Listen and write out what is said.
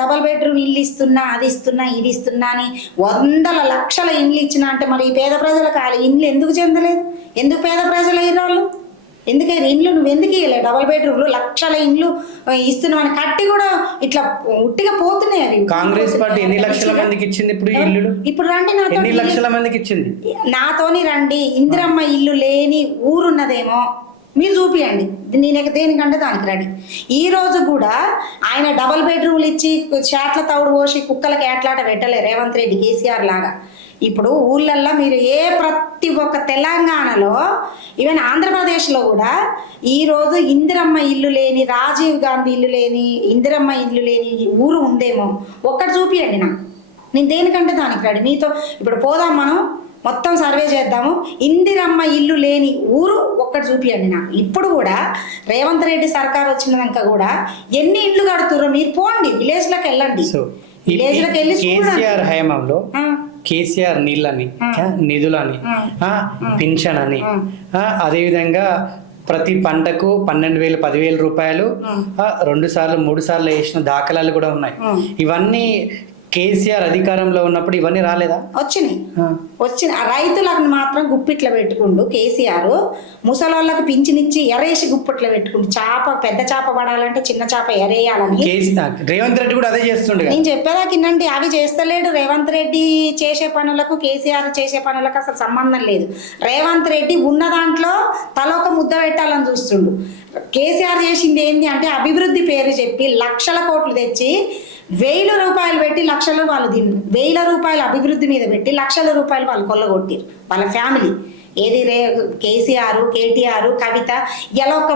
Double bedroom ఇల్లు ఇస్తున్నా, అది ఇస్తున్నా, ఇది ఇస్తున్నా అని వందల లక్షల ఇండ్లు ఇచ్చినా అంటే మరి ఈ పేద ప్రజలకు ఆ ఇండ్లు ఎందుకు చెందలేదు? ఎందుకు పేద ప్రజలు అయ్యారు వాళ్ళు? ఎందుకైనా ఇండ్లు నువ్వు ఎందుకు ఇవ్వలేదు? డబల్ బెడ్రూమ్లు లక్షల ఇండ్లు ఇస్తున్నామని కట్టి కూడా ఇట్లా ఉట్టిగా పోతున్నాయి అవి. కాంగ్రెస్ పార్టీ ఎన్ని లక్షల మందికి ఇచ్చింది ఇప్పుడు ఇల్లు? ఇప్పుడు రండి నాతో, ఎన్ని లక్షల మందికి ఇచ్చింది? నాతోని రండి. ఇందిరమ్మ ఇల్లు లేని ఊరున్నదేమో మీరు చూపియండి. నేను దేనికంటే దానికి రెడీ. ఈ రోజు కూడా ఆయన డబల్ బెడ్రూమ్లు ఇచ్చి చాట్ల తౌడు పోసి కుక్కలకి ఏట్లాట పెట్టలే రేవంత్ రెడ్డి, కేసీఆర్ లాగా. ఇప్పుడు ఊళ్ళల్లో మీరు ప్రతి ఒక్క తెలంగాణలో ఈవెన్ ఆంధ్రప్రదేశ్లో కూడా ఈరోజు ఇందిరమ్మ ఇల్లు లేని, రాజీవ్ గాంధీ ఇల్లు లేని, ఇందిరమ్మ ఇల్లు లేని ఊరు ఉందేమో ఒక్కటి చూపియండి నాకు. నేను దేనికంటే దానికి రెడీ. మీతో ఇప్పుడు పోదాం, మనం మొత్తం సర్వే చేద్దాము. ఇందిరమ్మ ఇల్లు లేని ఊరు ఒక్కటి చూపియండి నాకు. ఇప్పుడు కూడా రేవంత్ రెడ్డి సర్కార్ వచ్చినాక కూడా ఎన్ని ఇండ్లు కడుతుర్రో మీరు పోండి, విలేజ్లకు వెళ్ళండి. విలేజ్లకు వెళ్ళి కేసీఆర్ హయాంలో కేసీఆర్ నీళ్ళని, నిధులని, పింఛన్ అని, అదేవిధంగా ప్రతి పంటకు 12,000 10,000 రూపాయలు 2 సార్లు 3 సార్లు వేసిన దాఖలాలు కూడా ఉన్నాయి. ఇవన్నీ కేసీఆర్ అధికారంలో ఉన్నప్పుడు ఇవన్నీ రాలేదా? వచ్చినాయి. రైతులకు మాత్రం గుప్పిట్లో పెట్టుకుండు కేసీఆర్. ముసలోళ్ళకి పింఛనిచ్చి ఎరేసి గుప్పిట్లో పెట్టుకుండు. పెద్ద చేప పడాలంటే చిన్న చేప ఎరేయాలని రేవంత్ రెడ్డి కూడా అదే చేస్తుండే. నేను చెప్పేదాకినండి, అవి చేస్తలేడు. రేవంత్ రెడ్డి చేసే పనులకు కేసీఆర్ చేసే పనులకు అసలు సంబంధం లేదు. రేవంత్ రెడ్డి ఉన్న దాంట్లో తలొక ముద్ద పెట్టాలని చూస్తుండు. కేసీఆర్ చేసింది ఏంటి అంటే అభివృద్ధి పేరు చెప్పి లక్షల కోట్లు తెచ్చి 1,000 రూపాయలు పెట్టి లక్షలు వాళ్ళు 1,000 రూపాయలు అభివృద్ధి మీద పెట్టి లక్షల రూపాయలు వాళ్ళు కొల్లగొట్టారు వాళ్ళ ఫ్యామిలీ. ఏది కేసీఆర్, కేటీఆర్, కవిత ఎలా